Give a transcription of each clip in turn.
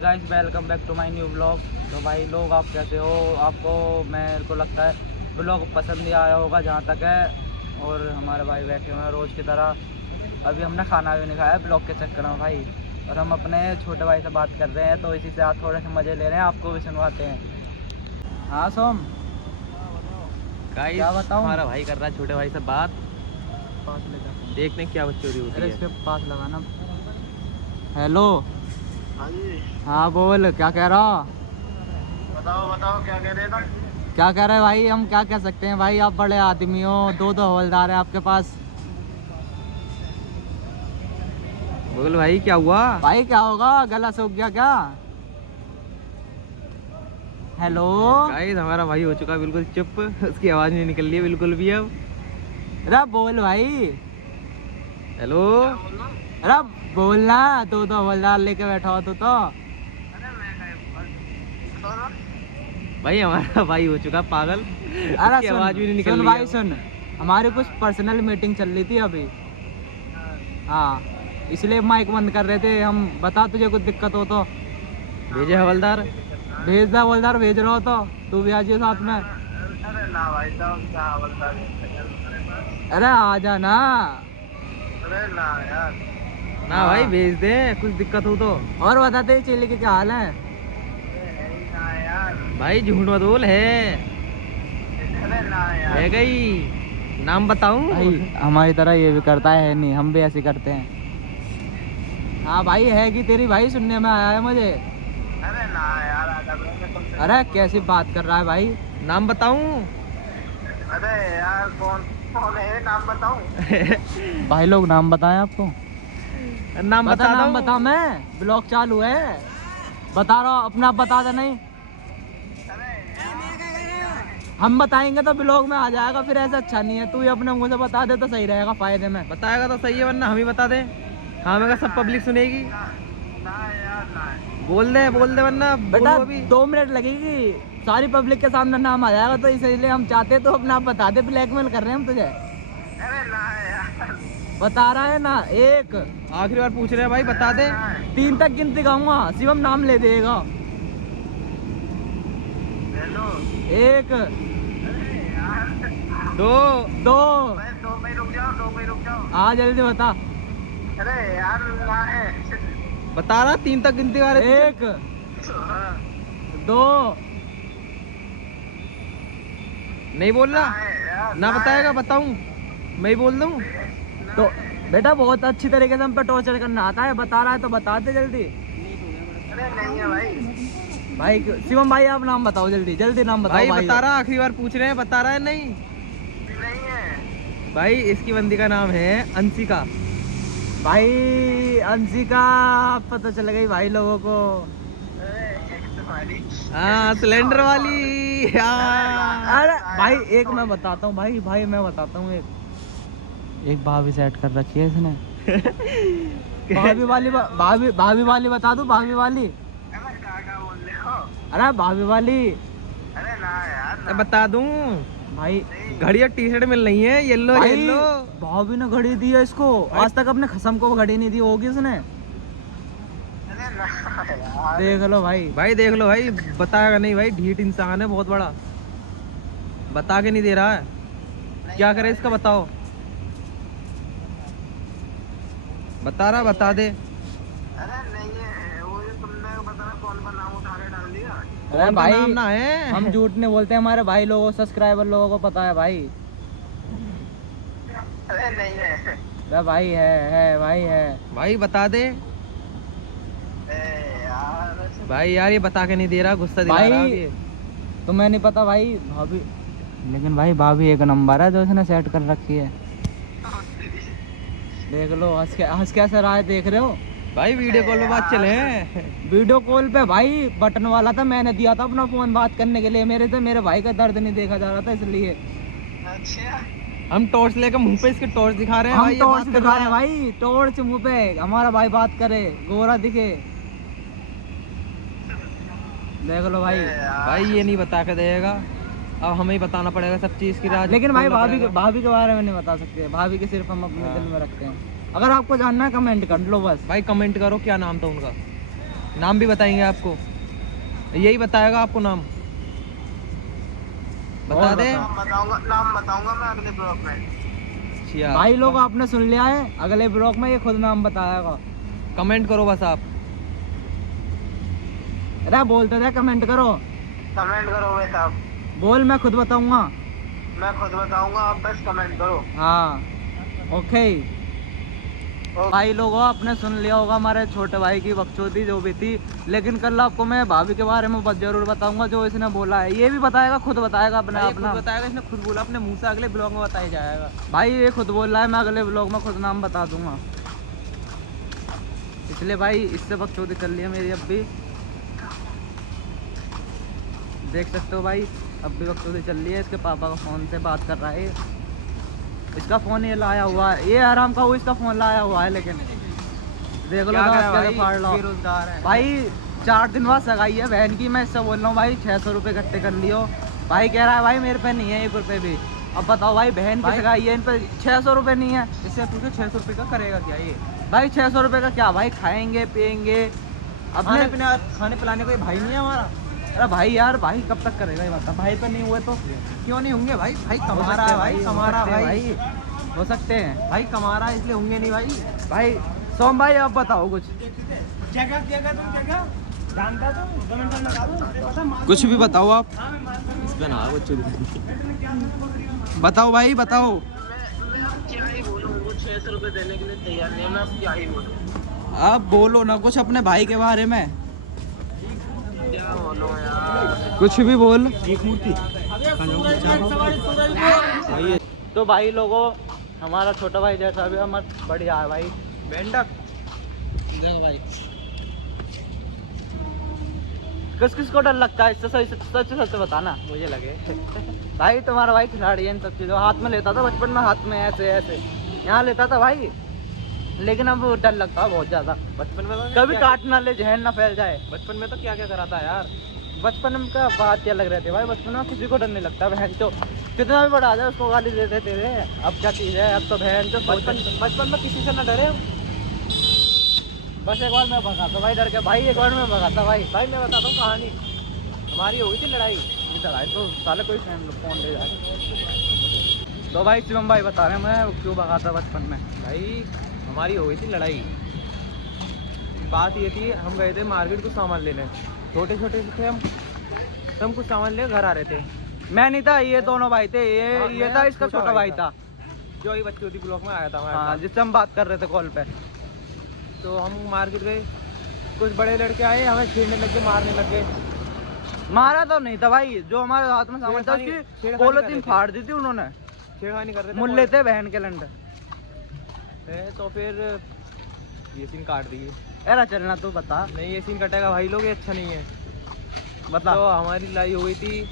Guys welcome back to my new blog. तो भाई लोग आप कैसे हो? आपको मेरे को लगता है ब्लॉग पसंद ही आया होगा जहाँ तक है। और हमारे भाई बैठे हुए हैं रोज़ की तरह। अभी हमने खाना भी नहीं खाया ब्लॉग के चक्कर में भाई, और हम अपने छोटे भाई से बात कर रहे हैं, तो इसी से आप थोड़े से मज़े ले रहे हैं, आपको भी सुनवाते हैं। हाँ सोम, क्या बताऊँ? हमारा भाई कर रहा है छोटे भाई से बात, पास ले जा, देखने क्या बच्चों होती अरे है। इसके पास लगाना। हेलो, हाँ जी, हाँ बोल, क्या कह रहा? बताओ क्या कह रहे थे? क्या कह रहे हैं भाई? हम क्या कह सकते हैं भाई, आप बड़े आदमी हो, दो हवलदार हैं आपके पास। बोल भाई क्या हुआ? भाई क्या होगा, गला सूख गया क्या? हेलो, गाइस हमारा भाई हो चुका है बिल्कुल चुप, उसकी आवाज नहीं निकल रही है बिल्कुल भी अब। अरे बोल भाई, हेलो अरे बोलना, दो हवलदार लेके बैठा हो तू तो। भाई हमारा भाई हो चुका पागल, अरे उसकी आवाज भी नहीं निकल सुन रही भाई है। सुन, हमारी कुछ पर्सनल मीटिंग चल रही थी अभी। हाँ, इसलिए माइक बंद कर रहे थे हम। बता तुझे कुछ दिक्कत हो तो भेजे हवलदार। भेज दे, हवलदार भेज रहा हो तो तू भी आ जाइए साथ में। अरे ना भाई साहब, क्या बोलता है? अरे आ जाना। अरे ना यार, ना भाई भेज दे, कुछ दिक्कत हो तो। और बताते चेले के क्या हाल है? है ही ना यार, भाई झूठ मत बोल, है ना यार। गई। नाम बताऊं? भाई हमारी तरह ये भी करता है नहीं, हम भी ऐसे करते हैं। हाँ भाई, है कि तेरी भाई सुनने में आया है मुझे। अरे ना यार, आजा तुमसे। अरे कैसी बात कर रहा है भाई? नाम बताऊं? अरे यार, कौन कौन है, नाम बताऊं? भाई लोग नाम बताएं आपको? नाम बता, बता नाम दूं? बता, मैं ब्लॉग चालू है, बता रहा हूँ, अपना बता दे। नहीं हम बताएंगे तो ब्लॉग में आ जाएगा, फिर ऐसा अच्छा नहीं है। तू ही अपने मुंह से बता दे तो सही रहेगा, फायदे में। बताएगा तो सही है, वरना हम ही बता दे। हाँ मैं सब पब्लिक सुनेगी। ना यार, ना। बोल दे वरना बेटा बोलो अभी। 2 मिनट लगेगी, सारी पब्लिक के सामने नाम आ जाएगा, तो इसलिए हम चाहते तो अपना आप बता दे। ब्लैकमेल कर रहे हैं हम तुझे। अरे ना यार, बता रहा है ना, 1 आखिरी बार पूछ रहे हैं भाई, बता दे। 3 तक गिनती गाऊंगा, शिवम नाम ले देगा। हेलो। 1 अरे यार, 2 2 मैं 2 में रुक जाओ, 2 में रुक जाओ। आ जल्दी बता। अरे यार, ना है। बता रहा, 3 तक गिनती वाले। 1 2 नहीं बोल ना रहा है यार, ना, बताएगा बताऊं, मैं ही बोल दूं। तो बेटा बहुत अच्छी तरीके से हम पे टॉर्चर करना आता है। बता रहा है तो बता दे जल्दी। अरे नहीं है भाई। भाई शिवम भाई, आप नाम बताओ, जल्दी जल्दी नाम बताओ भाई भाई। बता रहा, आखिरी बार पूछ रहे हैं, बता रहा है नहीं। नहीं है भाई इसकी बंदी का नाम है अंशिका। भाई अंशिका, पता चल गई भाई लोगों को। तुम्हारी। हाँ सिलेंडर वाली। हाँ। अरे भाई एक मैं बताता हूँ, भाई मैं बताता हूँ, एक भाभी सेट कर रखी है इसने। भाभी वाली बता दूं? भाभी वाली, अरे क्या बोल रहे हो? अरे भाभी वाली। अरे ना यार, ना। बता दूं भाई घड़ी और टी शर्ट मिल रही है, येलो भाई येलो। भाभी ने घड़ी दी है इसको, आज तक अपने खसम को घड़ी नहीं दी होगी उसने। अरे ना यार, देख लो भाई। भाई देख लो भाई, बताएगा नहीं भाई, ढीठ इंसान है बहुत बड़ा, बता के नहीं दे रहा है। क्या करे इसका, बताओ। बता रहा, बता दे। अरे नहीं है वो, जो तुमने पता ना कौन का नाम उठा के डाल दिया। अरे कौन का भाई नाम ना है। हम झूठ नहीं बोलते, हमारे भाई लोगों, सब्सक्राइबर लोगों को पता है भाई। अरे नहीं है। अरे भाई है भाई है। भाई बता दे। यार, भाई यार ये बता के नहीं दे रहा, गुस्सा दिला भाई रहा है ये। तुम्हें नहीं पता भाई, भाभी, लेकिन भाई भाभी एक नंबर है जो इसने सेट कर रखी है। देख लो, हंस कैसे रहा है, देख रहे हो? भाई वीडियो कॉल पे बात चले। वीडियो कॉल पे भाई बटन वाला था, मैंने दिया था अपना फोन बात करने के लिए। मेरे भाई का दर्द नहीं देखा जा रहा था, इसलिए अच्छा। हम टॉर्च लेकर मुंह पे इसके टॉर्च दिखा रहे हैं। हम भाई ये टॉर्च बात कर दिखा रहा रहे हैं है। भाई, टॉर्च मुंह पे, हमारा भाई बात करे, गोरा दिखे। देख लो भाई। भाई ये नहीं बता के देगा, अब हमें ही बताना पड़ेगा सब चीज की राज। लेकिन भाई बोलना भाभी पड़ेगा। भाभी के बारे में नहीं बता सकते, भाभी के सिर्फ हम अपने दिल में रखते हैं। अगर आपको जानना है कमेंट कर लो बस। भाई कमेंट करो क्या नाम था उनका। नाम भी बताएंगे आपको, यही बताएगा आपको नाम। बता दे। नाम बताऊंगा मैं अगले ब्लॉग में। अच्छा, भाई लोग आपने सुन लिया है, अगले ब्लॉग में ये खुद नाम बताएगा। कमेंट करो बस आप। अरे बोलते थे कमेंट करो। कमेंट करो भाई साहब। बोल मैं खुद बताऊंगा। मैं खुद बताऊंगा, आप बस कमेंट करो। हाँ ओके। भाई लोगों आपने सुन लिया होगा हमारे छोटे भाई की बकचोदी जो भी थी, लेकिन कल आपको मैं भाभी के बारे में जरूर बताऊंगा जो इसने बोला है। ये भी बताएगा, खुद बताएगा अपना अपना बताएगा, इसने खुद बोला अपने मुंह से, अगले ब्लॉग में बताया जाएगा। भाई ये खुद बोल रहा है, मैं अगले ब्लॉग में खुद नाम बता दूंगा। इसलिए भाई इससे बकचोदी कर लिया मेरी, अब भी देख सकते हो भाई, अब भी बकचोदी चल रही है। इसके पापा का फोन से बात कर रहा है, इसका फोन ये लाया हुआ है, ये आराम का वो इसका फोन लाया हुआ है, लेकिन देख लो बेरोजगार है भाई। 4 दिन बाद सगाई है बहन की, मैं इससे बोल रहा हूँ भाई 600 रुपये इकट्ठे कर लियो। भाई कह रहा है भाई मेरे पे नहीं है 1 रुपये भी। अब बताओ भाई बहन की सगाई है, इन पे 600 रुपये नहीं है। इससे पूछो 600 रुपये का करेगा क्या ये? भाई 600 रुपये का क्या भाई, खाएंगे पियेंगे अपने खाने पिलाने को ये भाई नहीं है हमारा। अरे भाई यार भाई कब तक करेगा ये बता, भाई पे नहीं हुए तो क्यों नहीं होंगे भाई? भाई हो कमा सकते रहा हैं है भाई, कमा रहा है भाई, हो सकते हैं भाई कमा रहा है इसलिए होंगे नहीं भाई। भाई। सोम भाई आप बताओ कुछ, कुछ भी बताओ आप। इस पे ना बताओ भाई बताओ। मैं अब क्या ही बोलूं, वो 600 रुपये देने के लिए तैयार नहीं है, मैं अब क्या ही बोलूं। आप बोलो ना कुछ अपने भाई के बारे में, क्या बोलूं यार। कुछ भी बोल। एक मूर्ति तो भाई लोगों हमारा छोटा भाई जैसा भी हमारा बढ़िया है भाई। मेंढक भाई किस किस को डर लगता है इससे, सच सच बताना। मुझे लगे भाई तुम्हारा भाई खिलाड़ी है इन सब चीज़ों, हाथ में लेता था बचपन में, हाथ में ऐसे ऐसे यहाँ लेता था भाई, लेकिन अब डर लगता है बहुत ज़्यादा। बचपन में कभी काट ना ले, जहर ना फैल जाए। बचपन में तो क्या क्या करा था यार। बचपन में का बात क्या लग रहे थे भाई, बचपन में किसी को डर नहीं लगता। बहन तो कितना भी बड़ा आ जाए उसको गाली दे देते थे। अब क्या चीज़ है, अब तो बहन तो बचपन में किसी से ना डरे हम। बस एक बार मैं भगाता भाई डर के, भाई एक बार मैं भगाता भाई। भाई मैं बताता हूँ कहानी, हमारी हुई थी लड़ाई। इधर आए तो साले कोई फोन ले जाए। तो भाई शिवम भाई बता रहे हैं मैं क्यों भगाता बचपन में। भाई हमारी हो गई थी लड़ाई। बात ये थी, हम गए थे मार्केट कुछ सामान लेने, छोटे छोटे थे हम, तो हम कुछ सामान ले घर आ रहे थे। मैं नहीं था, ये दोनों भाई थे। हाँ, ये मैं था इसका छोटा भाई था जो ये बच्चों ब्लॉक में आया था हमारे हाँ, साथ। जिससे हम बात कर रहे थे कॉल पे। तो हम मार्केट गए, कुछ बड़े लड़के आए, हमें छेड़ने लगे, मारने लगे। मारा तो नहीं था भाई, जो हमारे हाथ में सामान था उसकी छेड़खानी पॉलिथीन कर रहे थे। फाड़ दी थी उन्होंने, छेड़खानी कर रहे थे। मुल्ले थे बहन के लंड। तो फिर ये सीन काट दिए। एरा चलना तू बता। नहीं ये सीन कटेगा भाई लोग, ये अच्छा नहीं है। बता तो हमारी लड़ाई हो गई थी,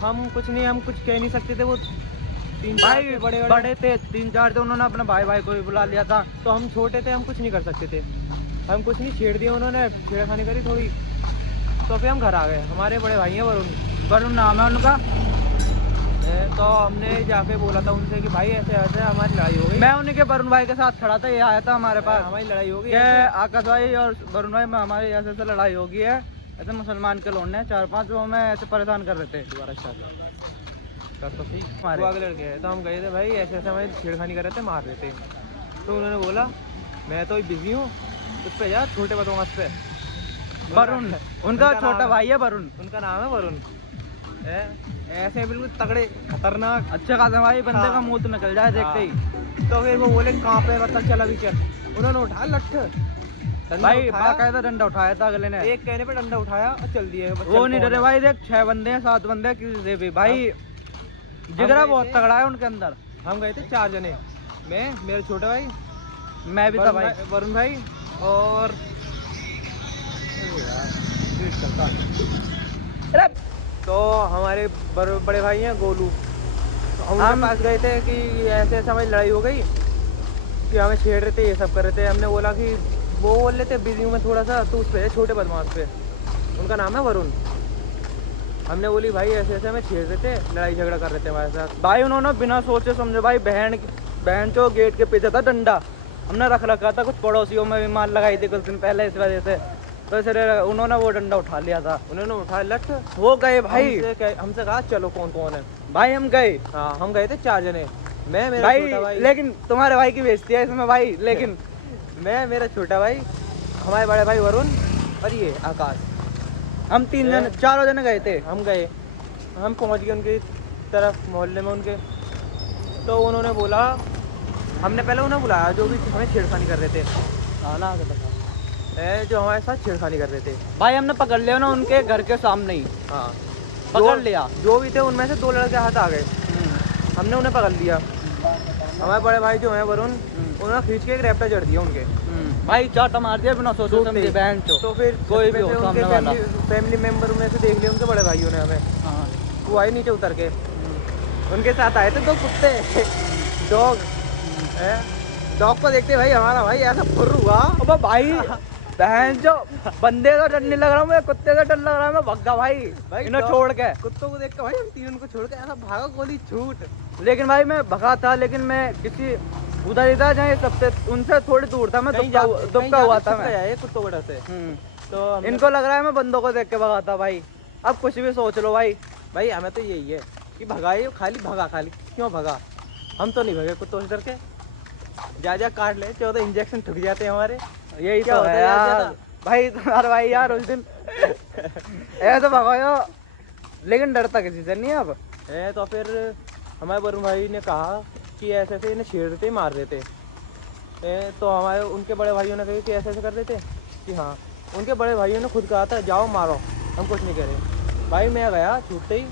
हम कुछ नहीं, हम कुछ कह नहीं सकते थे। वो 3-4 भाई बड़े बड़े थे, 3-4 थे, उन्होंने अपने भाई भाई को भी बुला लिया था। तो हम छोटे थे, हम कुछ नहीं कर सकते थे। हम कुछ नहीं, छेड़ दिया उन्होंने, छेड़खानी करी थोड़ी। तो फिर हम घर आ गए। हमारे बड़े भाई हैं वरुण नाम है उनका। तो हमने जाके बोला था उनसे कि भाई ऐसे ऐसे हमारी लड़ाई हो गई। मैं उन्हीं के वरुण भाई के साथ खड़ा था, ये आया था हमारे पास। हमारी लड़ाई हो गई ये ऐसे। आकाश भाई और वरुण भाई में हमारी ऐसे ऐसे लड़ाई हो गई है, ऐसे मुसलमान के लोग ने 4-5 जो हमें ऐसे परेशान कर रहे थे। दोबारा स्टार्ट कर तो ठीक। हमारे। वो आगे लड़के हैं, तो हम गए थे भाई, ऐसे ऐसे हमें छेड़खानी कर रहे थे, मार रहे थे। तो उन्होंने बोला मैं तो बिजी हूँ, उस पे जा छोटे बदमाश पे। वरुण उनका छोटा भाई है वरुण। उनका नाम है वरुण। ऐसे बिल्कुल तगड़े खतरनाक अच्छे खासे भाई, बंदे हाँ। का मुंह तो निकल जाए देखते ही। तो फिर वो बोले कहाँ पे, पता चला भी क्या। उन्होंने उठाया लठ, भाई बाकायदा डंडा उठाया था अगले ने। एक कहने पे डंडा उठाया और चल दिए। वो नहीं डरे भाई, देख 6 बंदे हैं 7 बंदे हैं, किसी से भी भाई जिगरा बहुत तगड़ा है उनके अंदर। हम गए थे 4 जने, मैं, मेरे छोटे भाई, मैं भी था भाई, वरुण भाई और तो हमारे बड़े भाई हैं गोलू। तो हम उनके पास गए थे कि ऐसे ऐसे हमारी लड़ाई हो गई, कि हमें छेड़ रहे थे, ये सब कर रहे थे। हमने बोला कि वो बोल रहे थे बिजी हूँ मैं थोड़ा सा, तो उस पे छोटे बदमाश पे, उनका नाम है वरुण। हमने बोली भाई ऐसे ऐसे हमें छेड़ रहे थे, लड़ाई झगड़ा कर रहे थे हमारे साथ। भाई उन्होंने बिना सोचे समझे भाई बहन जो गेट के पीछे था डंडा हमने रख रखा था, कुछ पड़ोसियों में भी मार लगाई थी कुछ दिन पहले इस वजह से। तो सर उन्होंने वो डंडा उठा लिया था, उन्होंने उठा लट, वो गए भाई। हमसे कहा चलो कौन कौन है। भाई हम गए, हाँ हम गए थे 4 जने, मैं मेरा छोटा भाई। लेकिन तुम्हारे भाई की बेइज्जती है इसमें भाई। लेकिन मैं, मेरा छोटा भाई, हमारे बड़े भाई वरुण और ये आकाश, हम 3 जने 4 जने गए थे। हम गए, हम पहुंच गए उनकी तरफ मोहल्ले में उनके। तो उन्होंने बोला, हमने पहले उन्हें बुलाया जो भी हमें छेड़खानी कर रहे थे, जो हमारे साथ छेड़खानी कर रहे थे भाई। हमने पकड़ लिया ना उनके घर के सामने ही, हाँ पकड़ लिया। जो भी थे उनमें से 2 लड़के हाथ आ गए, हमने उन्हें पकड़ लिया। हमारे बड़े भाई जो हैं वरुण, उन्होंने खींच के एक रैप्टर जड़ दिया उनके भाई, चाटा मार दिया बिना सोचे समझे बहन चो। तो फिर कोई भी हो सामने वाला, फैमिली मेंबर में से देख लिया उनके बड़े भाइयों ने हमें, वो आए नीचे उतर के, उनके साथ आए थे 2 कुत्ते डॉग। डॉग को देखते भाई हमारा भाई ऐसा फुर हुआ। अबे भाई बहन जो बंदे का डर नहीं लग रहा, मुझे कुत्ते का डर लग रहा है। मैं भगा भाई इन्हें छोड़ के, कुत्तों को देख के भाई हम तीनों को छोड़ के ऐसा भागा, गोली छूट। लेकिन भाई मैं भगा था, लेकिन मैं किसी उधर इधर जाए सबसे उनसे थोड़ी दूर था। मैं दुबका हुआ था मैं कुत्तों को डर से। तो इनको लग रहा है मैं बंदों को देख के भगा था भाई। अब कुछ भी सोच लो भाई। भाई हमें तो यही है कि भगाए, खाली भगा, खाली क्यों भगा, हम तो नहीं भगे कुत्तों से डर के। जा काट ले 14 इंजेक्शन ठुक जाते हैं हमारे, यही तो है यार भाई तुम्हारा भाई यार उस दिन ऐसा भगायो, लेकिन डरता किसी से नहीं अब। तो फिर हमारे वरुण भाई ने कहा कि ऐसे ऐसे इन्हें छेड़ देते, मार देते। तो हमारे उनके बड़े भाइयों ने कहा कि ऐसे ऐसे कर देते कि हाँ, उनके बड़े भाइयों ने खुद कहा था जाओ मारो, हम कुछ नहीं करें। भाई मैं गया छूटते ही,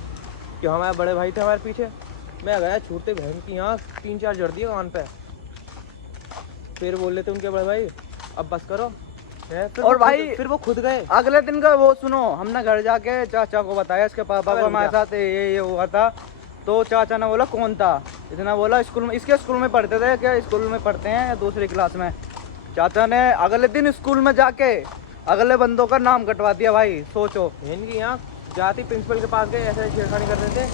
कि हमारे बड़े भाई थे हमारे पीछे, मैं गया छूटते बहन की यहाँ 3-4 जड़ दिए कान पे। फिर बोल लेते उनके बड़े भाई अब बस करो। और भाई फिर वो खुद गए। अगले दिन का वो सुनो, हमने घर जाके चाचा को बताया, इसके पापा को हमारे साथ ये हुआ था। तो चाचा ने बोला कौन था, इतना बोला स्कूल में, इसके स्कूल में पढ़ते थे क्या, स्कूल में पढ़ते हैं या दूसरी क्लास में। चाचा ने अगले दिन स्कूल में जाके अगले बंदों का नाम कटवा दिया भाई। सोचो इनकी यहाँ जाती प्रिंसिपल के पास गए, ऐसे छेड़खानी कर रहे थे,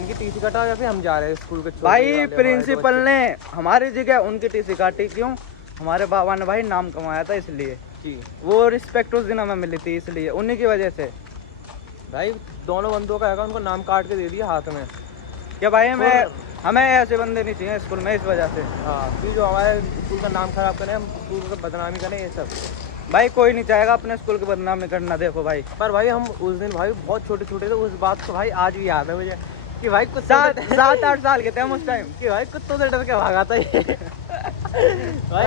इनकी टीसी कटा या फिर हम जा रहे हैं स्कूल के। भाई प्रिंसिपल ने हमारी जगह उनकी टीसी काटी, क्यों, हमारे बाबा ने भाई नाम कमाया था इसलिए जी, वो रिस्पेक्ट उस दिन हमें मिली थी, इसलिए उन्हीं की वजह से। भाई दोनों बंदों का है, उनको नाम काट के दे दिया हाथ में। क्या भाई हमें ऐसे बंदे नहीं चाहिए स्कूल में, इस वजह से। हाँ, कि जो हमारे स्कूल का नाम खराब करें, हम स्कूल का बदनामी करें, ये सब भाई कोई नहीं चाहेगा अपने स्कूल की बदनामी करना। देखो भाई, पर भाई हम उस दिन भाई बहुत छोटे छोटे थे, उस बात को भाई आज भी याद है मुझे कि भाई 7-8 साल के थे हम उस टाइम, कि भाई कुत्तों से डर के भागा था ये। भाई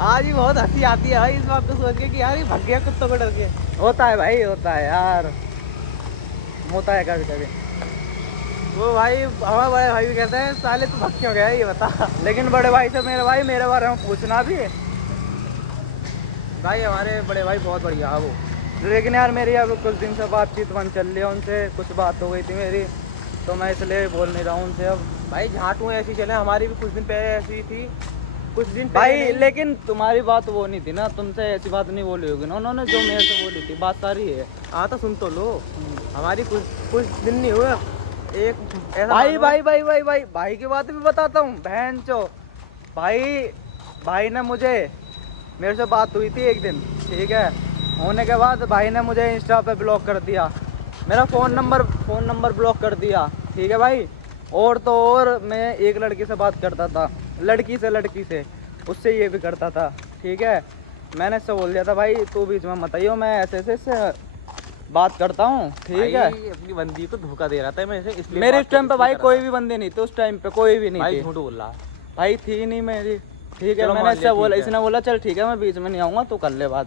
आज भी बहुत हंसी आती है भाई इस बात को सोच के कि यार ये भाग गया कुत्तों को डर के। होता है भाई, होता है यार, होता है कभी कभी। वो भाई हमारे बड़े भाई भी कहते हैं साले तू भाग क्यों गया ये बता। लेकिन बड़े भाई से मेरे भाई मेरे बारे में पूछना भी है भाई, हमारे बड़े भाई बहुत बढ़िया है वो। लेकिन यार मेरी अब कुछ दिन से बातचीत बंद चल रही है उनसे, कुछ बात हो गई थी मेरी, तो मैं इसलिए बोल नहीं रहा हूँ उनसे अब। भाई झाटू ऐसी चले, हमारी भी कुछ दिन पहले ऐसी थी, कुछ दिन भाई। लेकिन तुम्हारी बात वो नहीं थी ना, तुमसे ऐसी बात नहीं बोली होगी ना उन्होंने जो मेरे से बोली थी, बात सारी है। हाँ तो सुन तो लो, हमारी कुछ दिन नहीं हुआ एक ऐसा भाई भाई भाई भाई भाई भाई की बात भी बताता हूँ बहन चो। भाई ने मुझे, मेरे से बात हुई थी एक दिन, ठीक है, होने के बाद भाई ने मुझे इंस्टा पे ब्लॉक कर दिया, मेरा फ़ोन नंबर ब्लॉक कर दिया, ठीक है भाई। और तो और मैं एक लड़की से बात करता था, लड़की से उससे ये भी करता था, ठीक है। मैंने इससे बोल दिया था भाई तू बीच में मत आइयो, मैं ऐसे बात करता हूँ, ठीक है। अपनी बंदी को धोखा दे रहा था मैं इसलिए। मेरे इस टाइम पे भाई कोई भी बंदे नहीं थे, उस टाइम पे कोई भी नहीं भाई थी। झूठ बोल रहा भाई थी नहीं मेरी, ठीक है। मैंने इससे बोला, इसने बोला चल ठीक है मैं बीच में नहीं आऊँगा, तू कर ले बात।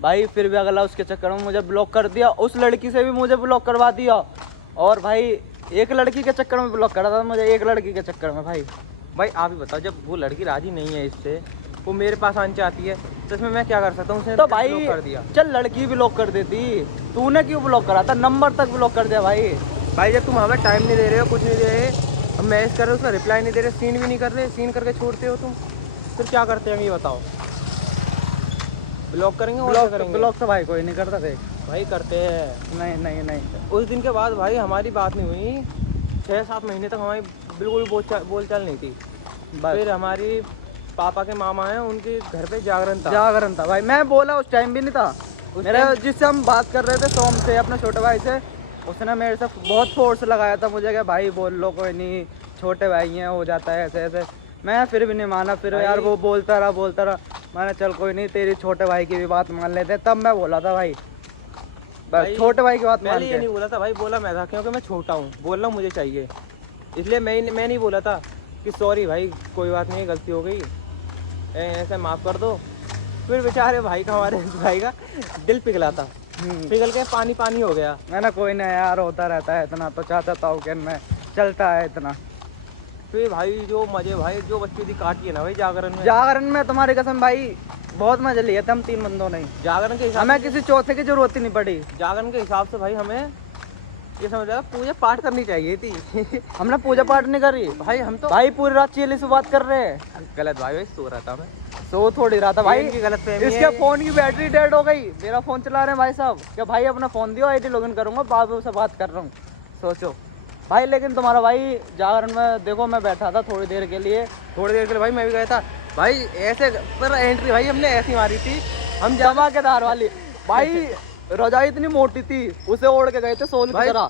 भाई फिर भी अगला उसके चक्कर में मुझे ब्लॉक कर दिया, उस लड़की से भी मुझे ब्लॉक करवा दिया। और भाई एक लड़की के चक्कर में ब्लॉक करा था मुझे, एक लड़की के चक्कर में। भाई आप ही बताओ, जब वो लड़की राजी नहीं है इससे, वो मेरे पास आना चाहती है, तो इसमें मैं क्या कर सकता हूँ? उसने तो भाई ब्लॉक कर दिया। चल लड़की ब्लॉक कर देती, तूने क्यों ब्लॉक करा था? नंबर तक ब्लॉक कर दिया भाई। भाई जब तुम हमें टाइम नहीं दे रहे हो, कुछ नहीं दे रहे, हम मैसेज कर रहे हो उसका रिप्लाई नहीं दे रहे, सीन भी नहीं कर रहे, सीन करके छोड़ते हो तुम, फिर क्या करते हैं ये बताओ? ब्लॉक करेंगे और क्या करेंगे? ब्लॉक तो भाई कोई नहीं करता थे भाई, करते हैं। नहीं। उस दिन के बाद भाई हमारी बात नहीं हुई 6-7 महीने तक, हमारी बिल्कुल बोलचाल नहीं थी। फिर हमारी पापा के मामा हैं, उनके घर पे जागरण था भाई। मैं बोला उस टाइम भी नहीं था, मेरा जिससे हम बात कर रहे थे सोम से, अपने छोटे भाई से, उसने मेरे से बहुत फोर्स लगाया था मुझे कि भाई बोल लो, कोई नहीं, छोटे भाई हैं, हो जाता है ऐसे ऐसे। मैं फिर भी नहीं माना, फिर यार वो बोलता रहा। मैंने चल कोई नहीं, तेरी छोटे भाई की भी बात मान लेते हैं। तब मैं बोला था भाई, बस छोटे भाई की बात मान पहले ये नहीं बोला था भाई, बोला मैं था क्योंकि मैं छोटा हूँ, बोल रहा हूँ मुझे चाहिए, इसलिए मैं नहीं बोला था कि सॉरी भाई कोई बात नहीं, गलती हो गई, ऐसे माफ़ कर दो। फिर बेचारे भाई का, हमारे भाई का दिल पिघला था, पिघल के पानी पानी हो गया। मैंने कोई ना यार, होता रहता है इतना, तो चाहता हूँ कि मैं चलता है इतना। फिर भाई जो मजे, भाई जो बच्ची थी काटी है ना भाई जागरण में तुम्हारी कसम भाई बहुत मजे लिए थे हम 3 बंदों ने। जागरण के हिसाब, हमें किसी चौथे की जरूरत ही नहीं पड़ी। जागरण के हिसाब से भाई हमें ये समझ रहा पूजा पाठ करनी चाहिए थी। हमने पूजा पाठ नहीं करी भाई, हम तो भाई पूरी रात चेली से बात कर रहे हैं। गलत भाई, सो रहा था मैं, सो थोड़ी रहा था भाई, इनकी गलतफहमी इसके है। फोन की बैटरी डेड हो गई, मेरा फोन चला रहे हैं भाई साहब, क्या भाई अपना फोन दियो, आईडी लॉगिन करूंगा, बाबू से बात कर रहा हूँ, सोचो भाई। लेकिन तुम्हारा भाई जागरण में देखो, मैं बैठा था थोड़ी देर के लिए भाई मैं भी गया था भाई, ऐसे पर एंट्री भाई हमने ऐसी मारी थी, हम धमाकेदार वाली भाई। रजाई इतनी मोटी थी, उसे ओढ़ के गए थे सोल की भाई तरह।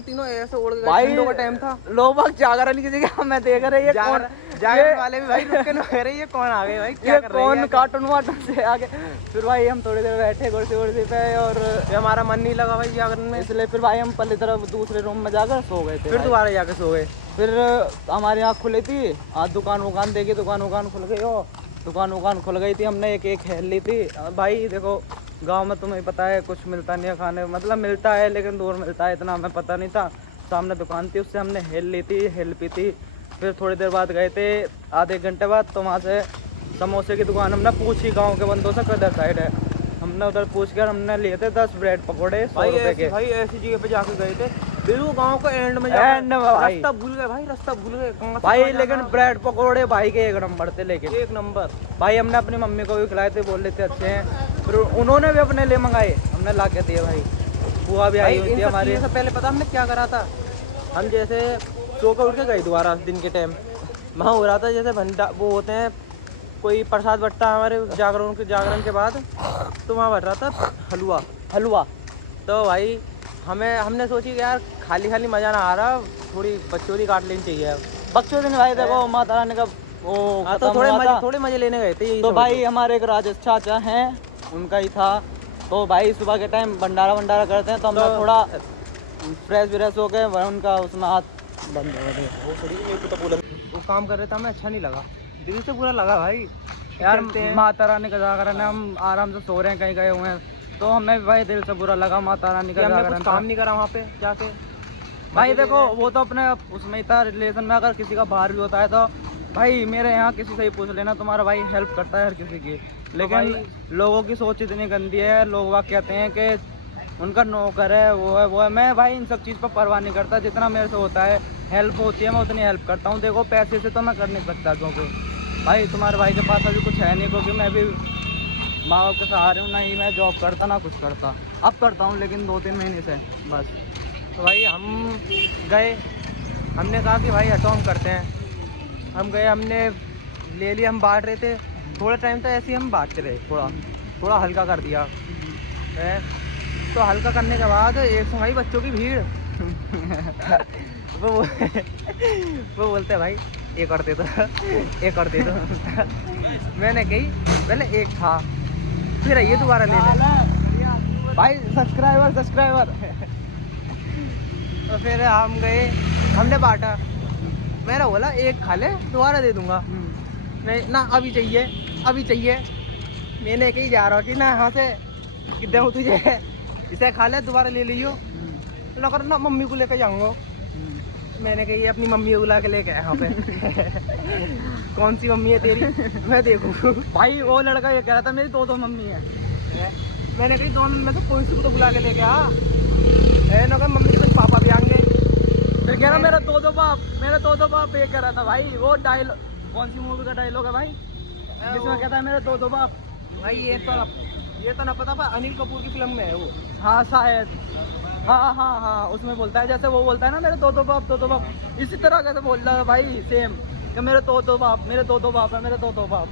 तीनों ऐसे उड़ गए, भाई ठंडों का टाइम था, लोग बाग जागरण की जगह मैं देख रहे, ये कौन, जागरण वाले भी भाई रुक के कह रहे ये कौन आ गए भाई, क्या ये कर रहे हैं कौन कार्टून वाटून से आगे। फिर भाई हम थोड़ी देर बैठे कुर्सी पे, और ये हमारा मन नहीं लगा भाई जागरण में, इसलिए फिर भाई हम पहले तरफ दूसरे रूम में जाकर सो गए थे। फिर दोबारा जाके सो गए। फिर हमारी आँख खुली थी, आज दुकान देखी, दुकान खुल गई, हो दुकान खुल गई थी, हमने एक हेल ली थी। भाई देखो गांव में तुम्हें पता है कुछ मिलता नहीं है खाने, मतलब मिलता है लेकिन दूर मिलता है, इतना हमें पता नहीं था। सामने दुकान थी, उससे हमने हेल ली थी, हेल पी थी। फिर थोड़ी देर बाद गए थे, आधे एक घंटे बाद, तो वहाँ से समोसे की दुकान हमने पूछी गाँव के बंदों से किधर साइड है, हमने उधर पूछ कर हमने लिए थे 10 ब्रेड पकौड़े 100 रुपए के। भाई ऐसी जगह पे जाके गए थे, फिर वो गाँव का एंड में भाई रास्ता भूल गए भाई, रास्ता भूल गए भाई। लेकिन ब्रेड पकौड़े भाई के 1 नंबर थे, लेकिन 1 नंबर भाई। हमने अपनी मम्मी को भी खिलाए थे, बोल रहे थे अच्छे हैं, फिर उन्होंने भी अपने लिए मंगाए, हमने ला के दिए भाई। बुआ भी आई हुई थी हमारी। से पहले पता हमने क्या करा था, हम जैसे सो कर उठ के गए दोबारा दिन के टाइम, वहाँ हो रहा था जैसे भंडा वो होते हैं, कोई प्रसाद बट्टा हमारे जागरण के बाद, तो वहाँ बट रहा था हलवा। तो भाई हमने सोची कि यार खाली मज़ा ना आ रहा, थोड़ी बकचोदी काट लेनी चाहिए। बकचोदी नहीं भाई, देखो माता रानी का वो तो थोड़े मजे लेने गए थे। तो भाई हमारे एक राजेश चाचा हैं, उनका ही था, तो भाई सुबह के टाइम भंडारा करते हैं, तो हमने थोड़ा फ्रेश हो गए, उनका उसमें हाथ बंद हो गए। वो काम कर रहे थे, हमें अच्छा नहीं लगा, दिल से बुरा लगा भाई। यार माता रानी का जागरण है, हम आराम से सो रहे हैं, कहीं गए हुए हैं, तो हमें भी भाई दिल से बुरा लगा। माता रानी का जागरण काम नहीं करा वहाँ पे जाके भाई। देखो वो तो अपने उसमें ही था रिलेशन में, अगर किसी का बाहर भी होता है तो भाई मेरे यहाँ किसी से ही पूछ लेना, तुम्हारा भाई हेल्प करता है हर किसी की। लेकिन लोगों की सोच इतनी गंदी है, लोग वाक कहते हैं कि उनका नौकर है, वो है। मैं भाई इन सब चीज़ पर परवाह नहीं करता, जितना मेरे से होता है हेल्प होती है मैं उतनी हेल्प करता हूँ। देखो पैसे से तो मैं कर नहीं सकता, क्योंकि भाई तुम्हारे भाई के पास अभी कुछ है नहीं, क्योंकि मैं भी माँ बाप के सहारे हूँ, ना ही मैं जॉब करता ना कुछ करता, अब करता हूँ लेकिन 2-3 महीने से बस। तो भाई हम गए, हमने कहा कि भाई हटो हम करते हैं, हम गए, हमने ले लिया, हम बांट रहे थे, थोड़ा टाइम तो ऐसे ही हम बांटते रहे, थोड़ा हल्का कर दिया है। तो हल्का करने के बाद एक सौ भाई बच्चों की भीड़ वो बोलते हैं भाई एक और दे दो मैंने कही पहले एक था, फिर ये दोबारा ले ले भाई सब्सक्राइबर तो फिर हम गए, हमने बांटा, मैंने बोला एक खा ले दोबारा दे दूंगा, नहीं ना अभी चाहिए। मैंने कहीं जा रहा कि ना यहाँ से कितना हूँ तुझे, इसे खा ले दोबारा ले लियो, ना कर ना मम्मी को लेकर जाऊँगा। मैंने कही अपनी मम्मी को बुला के लेके यहाँ पे कौन सी मम्मी है तेरी, मैं देखूँ। भाई वो लड़का ये कह रहा था मेरी 2 मम्मी है। मैंने कही दोनों में तो कोई सी को तो बुला के लेके आ, ना कर मम्मी के तो पापा भी आएंगे। फिर कह रहा मेरा 2 बाप ये कह रहा था भाई। वो डायलॉग कौन सी मूवी का डायलॉग है भाई, जिसमें कहता है मेरे 2 बाप। भाई ये तो ना पता, अनिल कपूर की फिल्म में है वो। हाँ शायद, हाँ उसमें बोलता है, जैसे वो बोलता है ना मेरे 2 बाप, इसी तरह कैसे बोल रहा है भाई सेम, कि मेरे 2 बाप है, मेरे 2 बाप।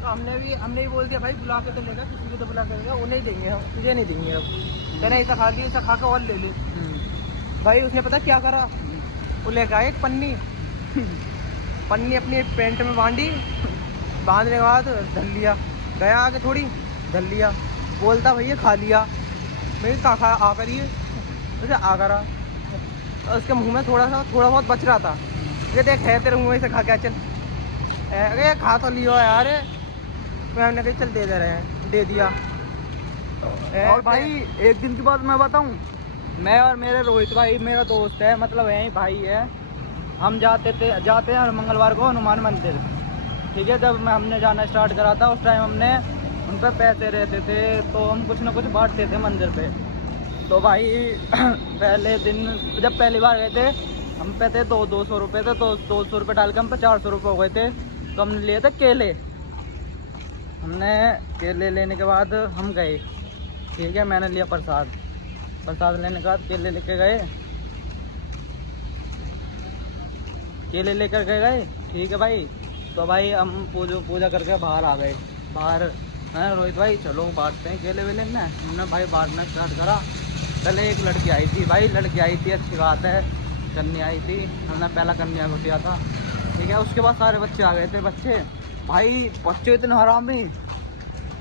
तो हमने भी बोल दिया भाई बुला के तो लेगा, किसी को तो बुला के लेगा, वो नहीं देंगे हम, तुझे नहीं देंगे अब। कहना ऐसा खा लिया, ऐसा खा के और ले ले। भाई उसने पता क्या करा, वो लेकर आया एक पन्नी अपनी पेंट में बांधी, बांधने के बाद धल लिया, गया आगे थोड़ी धल लिया, बोलता भैया खा लिया। मैं कहा खा आ करिए, उसे आ करा, तो उसके मुंह में थोड़ा बहुत बच रहा था। ये देख है तेरे मुँह में से खा क्या, चल अरे खा तो लियो यार। मैं हमने कही चल दे रहे हैं, दे दिया। और भाई एक दिन की बात मैं बताऊं, मैं और मेरे रोहित भाई मेरा दोस्त है, मतलब यही भाई है, हम जाते हैं हर मंगलवार को हनुमान मंदिर, ठीक है। जब हमने जाना स्टार्ट करा था उस टाइम हमने उन पर पैसे रहते थे, तो हम कुछ ना कुछ बांटते थे मंदिर पे। तो भाई पहले दिन जब पहली बार गए थे, हम पे थे 200 रुपये थे, तो 200 रुपये डाल के हम पे 400 रुपये हो गए थे। तो हमने लिए थे केले, हमने केले लेने के बाद हम गए, ठीक है। मैंने लिया प्रसाद लेने के बाद केले लेके गए, केले लेकर के गए, ठीक है भाई। तो भाई हम पूजा करके बाहर आ गए। बाहर मैं रोहित भाई चलो बांटते हैं केले वेले में, हमने भाई बांटना स्टार्ट करा। पहले एक लड़की आई थी भाई, अच्छी बात है, कन्या आई थी, हमने पहला कन्या को दिया था, ठीक है। उसके बाद सारे बच्चे आ गए थे, बच्चे इतने हरामी,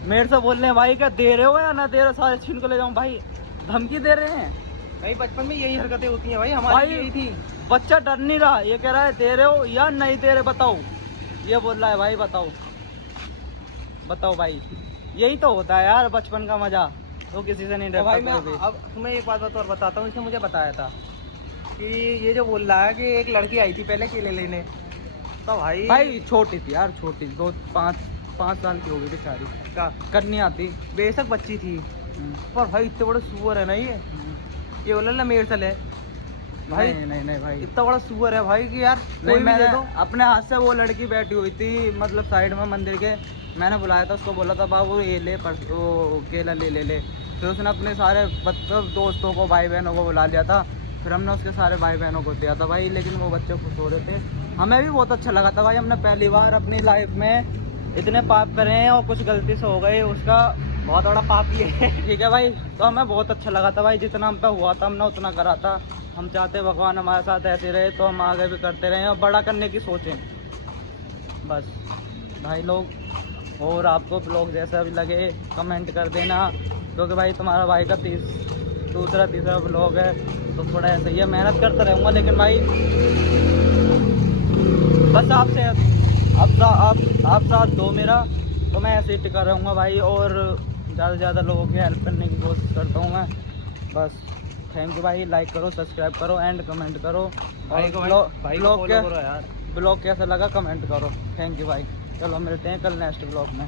मेरे से बोल रहे हैं भाई क्या दे रहे हो या ना दे रहे हो, सारे छीन को ले जाऊँ भाई, धमकी दे रहे हैं। भाई बचपन में यही हरकतें होती हैं भाई, हमारी यही थी। बच्चा डर नहीं रहा, ये कह रहा है दे रहे हो या नहीं दे रहे बताओ, ये बोल रहा है भाई बताओ भाई। यही तो होता है यार बचपन का मजा, तो किसी से नहीं डरता भाई। मैं कोई भी। अब तुम्हें एक बात और बताता हूँ, इसने मुझे बताया था कि ये जो बोल रहा है कि एक लड़की आई थी पहले केले लेने, तो भाई छोटी थी यार, छोटी 5 साल की हो गई बेचारी, कन्या थी, बेशक बच्ची थी, पर भाई इतने बड़े सुअर है ना ये बोला ना मेरे से ले भाई। नहीं भाई, इतना बड़ा सुअर है भाई कि यार नहीं, कोई भी दे दो। अपने हाथ से, वो लड़की बैठी हुई थी मतलब साइड में मंदिर के, मैंने बुलाया था उसको, बोला था बाबू ये ले वो केला ले। फिर उसने अपने सारे दोस्तों को, भाई बहनों को बुला लिया था, फिर हमने उसके सारे भाई बहनों को दिया था भाई। लेकिन वो बच्चे खुश हो रहे थे, हमें भी बहुत अच्छा लगा था भाई। हमने पहली बार अपनी लाइफ में इतने पाप करे हैं और कुछ गलती से हो गए, उसका बहुत बड़ा पाप ही है, ठीक है भाई। तो हमें बहुत अच्छा लगा था भाई, जितना हम पे हुआ था हमने उतना करा था। हम चाहते भगवान हमारे साथ ऐसे रहे, तो हम आगे भी करते रहें और बड़ा करने की सोचें बस भाई लोग। और आपको ब्लॉग जैसा भी लगे कमेंट कर देना, क्योंकि भाई तुम्हारा भाई का तीसरा ब्लॉग है, तो थोड़ा ऐसा ही है, मेहनत करता रहूँगा। लेकिन भाई बस आपसे आप साथ दो मेरा, तो मैं ऐसे ही टिका रहूँगा भाई, और ज़्यादा से ज़्यादा लोगों की हेल्प करने की कोशिश करता हूँ मैं बस। थैंक यू भाई, लाइक करो, सब्सक्राइब करो एंड कमेंट करो, और ब्लॉग कैसा लगा कमेंट करो। थैंक यू भाई, चलो मिलते हैं कल नेक्स्ट ब्लॉग में।